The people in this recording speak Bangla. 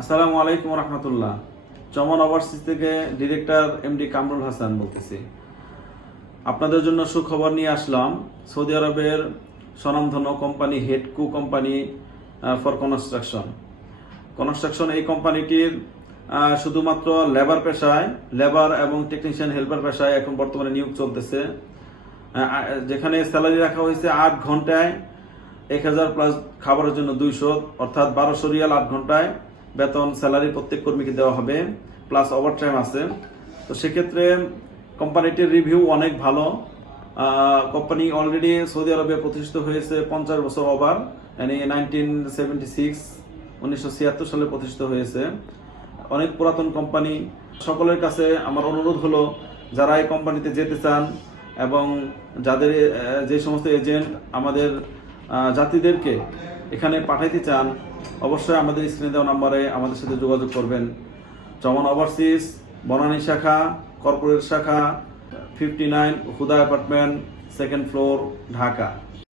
আসসালামু আলাইকুম রহমতুল্লাহ। চমন ওভারসিজ থেকে ডিরেক্টর এমডি কামরুল হাসান বলতেছি। আপনাদের জন্য সুখবর নিয়ে আসলাম। সৌদি আরবের স্বনামধন্য কোম্পানি হেডকু কোম্পানি ফর কনস্ট্রাকশন এই কোম্পানিটির শুধুমাত্র লেবার এবং টেকনিশিয়ান হেল্পার পেশায় এখন বর্তমানে নিয়োগ চলতেছে। যেখানে স্যালারি রাখা হয়েছে 8 ঘন্টায় 1000 প্লাস খাবারের জন্য 200, অর্থাৎ 1200 রিয়াল 8 ঘন্টায় বেতন স্যালারি প্রত্যেক কর্মীকে দেওয়া হবে, প্লাস ওভারটাইম আছে। তো সেক্ষেত্রে কোম্পানিটির রিভিউ অনেক ভালো। কোম্পানি অলরেডি সৌদি আরবে প্রতিষ্ঠিত হয়েছে 50 বছর ওভার, মানে 1976 সালে প্রতিষ্ঠিত হয়েছে। অনেক পুরাতন কোম্পানি। সকলের কাছে আমার অনুরোধ হলো, যারা এই কোম্পানিতে যেতে চান এবং যাদের যে সমস্ত এজেন্ট আমাদের যাত্রীদেরকে এখানে পাঠাইতে চান, অবশ্যই আমাদের স্ক্রিনে দেওয়া নাম্বারে আমাদের সাথে যোগাযোগ করবেন। চমন ওভারসিজ বনানী শাখা, কর্পোরেট শাখা, 59 হুদা অ্যাপার্টমেন্ট, 2nd ফ্লোর, ঢাকা।